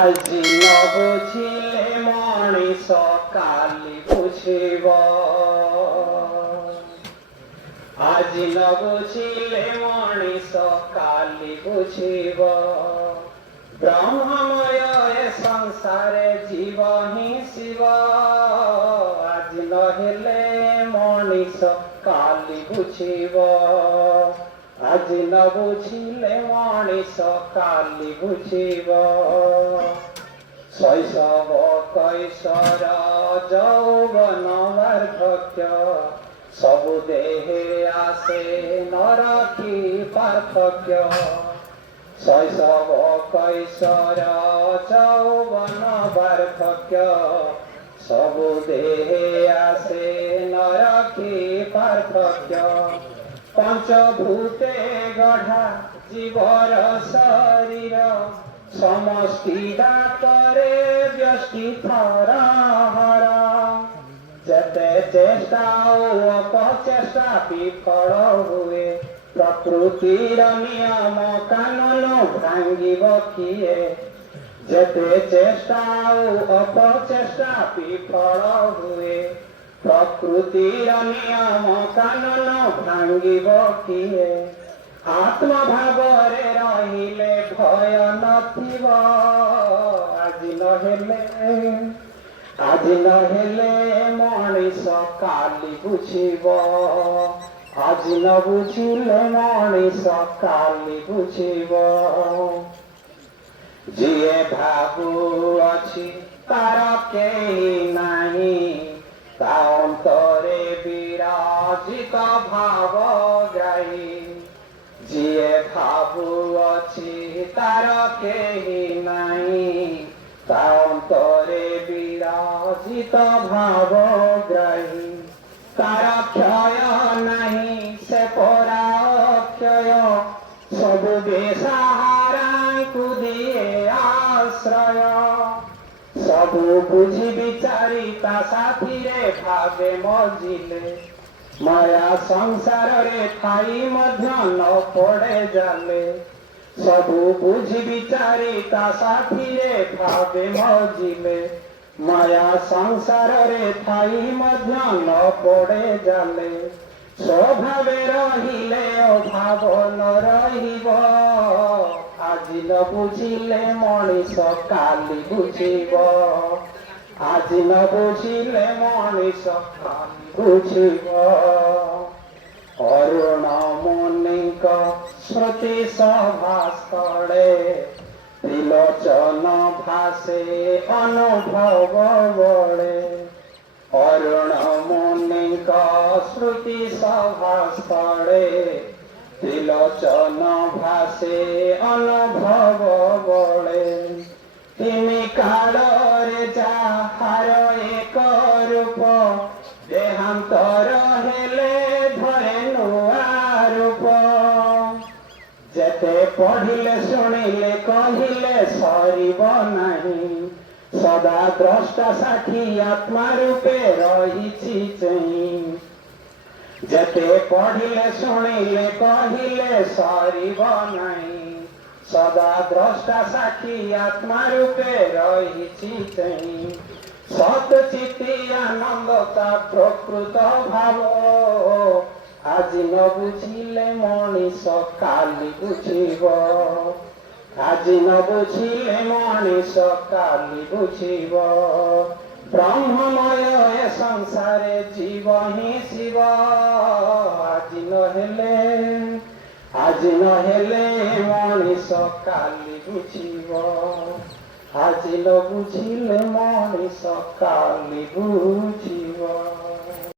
আজি ন বুঝিলে মଣିষ কালি বুঝিব। আজি ন বুঝিলে মଣିষ কালি বুঝিব। ব্রহ্মময় এ সংসারে জীব হি শিব। আজি নহেলে মনিষ কালি বুঝিব। আজি ন বুঝিলে মনিষ কালি বুঝিব। শৈশব কৈশোর যৌবন বার্ধক্য সবু দেহে আসে নর কি পার্থক্য। শৈশব কৈশোর যৌবন বার্ধক্য সবু দেহে আসে নর কি পার্থক্য। পঞ্চভূতে গঢ়া জীবর শরীর সমষ্টি ডাকরে ব্যষ্টি থর হর। যেতে চেষ্টা ও অপচেষ্টা বিফল ହୁଏ। ପ୍ରକୃତିର ନିୟମ କାନୁନ ଭାଙ୍ଗିବ କିଏ? ଯେତେ ଚେଷ୍ଟା ଓ ଅପଚେଷ୍ଟା ବିଫଳ ହୁଏ। ପ୍ରକୃତିର ନିୟମ କାନୁନ ଭାଙ୍ଗିବ କିଏ? ଆତ୍ମଭାବରେ ରହିଲେ ଭୟ ନଥିବ। ଆଜି ନହେଲେ ମଣିଷ କାଲି ବୁଝିବ। আজি ন বুঝিলে মଣିଷ কালি বুঝিব। ଯିଏ ଭାବୁଅଛି ତାର କେହି ନାହିଁ, ତା ଅନ୍ତରେ ବିରାଜିତ ଭାବ ଗାଇ। ଯିଏ ଭାବୁଅଛି ତାର କେହି ନାହିଁ, ତା ଅନ୍ତରେ ବିରାଜିତ ଭାବ ଗ୍ରାହୀ। ତାର କ୍ଷୟ ନାହିଁ ସେ ପରା ଅକ୍ଷୟ, ସବୁ ବେସାହାରାଙ୍କୁ ଦିଏ ଆଶ୍ରୟ। ସବୁ ବୁଝି ବିଚାରି ତା ସାଥିରେ ଭାବେ ମଜିଲେ, ମାୟା ସଂସାରରେ ଥାଇ ମଧ୍ୟ ନ ପଡ଼େ ଜାଲେ। ସବୁ ବୁଝି ବିଚାରି ତା ସାଥିରେ ଭାବେ ମଜିଲେ, ମାୟା ସଂସାରରେ ଥାଇ ମଧ୍ୟ ନ ପଡ଼େ ଜାଲେ। ସ୍ୱଭାବେ ରହିଲେ ଅଭାବ ନ ରହିବ। ଆଜି ନ ବୁଝିଲେ ମଣିଷ କାଲି ବୁଝିବ। ଆଜି ନ ବୁଝିଲେ ମଣିଷ କାଲି ବୁଝିବ। ଅରୁଣ ମୁନିଙ୍କ ସ୍ମୃତି ସଭାସ୍ଥଳେ ତ୍ରିଲୋଚନ ଭାସେ ଅନୁଭବ ବଳେ। ଅରୁଣ ମୁନିଙ୍କ ସ୍ମୃତି ସଭାସ୍ଥଳେ ତ୍ରିଲୋଚନ ଭାସେ ଅନୁଭବ ବଳେ। ତିନି କାଳରେ ଯାହାର ଏକ ରୂପ, ଦେହାନ୍ତର ହେଲେ ଧରେ ନୂଆ ରୂପ। ଯେତେ ପଢ଼ିଲେ ଶୁଣିଲେ କହିଲେ ସରିବ ନାହିଁ, ସଦା ଦ୍ରଷ୍ଟା ସାକ୍ଷୀ ଆତ୍ମା ରୂପେ ରହିଛି ଚେଇଁ। ଯେତେ ପଢ଼ିଲେ ଶୁଣିଲେ କହିଲେ ସରିବ ନାହିଁ, ସଦା ଦ୍ରଷ୍ଟା ସାକ୍ଷୀ ଆତ୍ମା ରୂପେ ରହିଛି ଚେଇଁ। ସତ୍ ଚିତି ଆନନ୍ଦ ତା ପ୍ରକୃତ ଭାବ, ଆଜି ନ ବୁଝିଲେ ମଣିଷ କାଲି ବୁଝିବ। ଆଜି ନ ବୁଝିଲେ ମଣିଷ କାଲି ବୁଝିବ। ବ୍ରହ୍ମମୟ ଏ ସଂସାରେ ଜୀବ ହିଁ ଶିବ। ଆଜି ନହେଲେ ମଣିଷ କାଲି ବୁଝିବ। ଆଜି ନ ବୁଝିଲେ ମଣିଷ କାଲି ବୁଝିବ।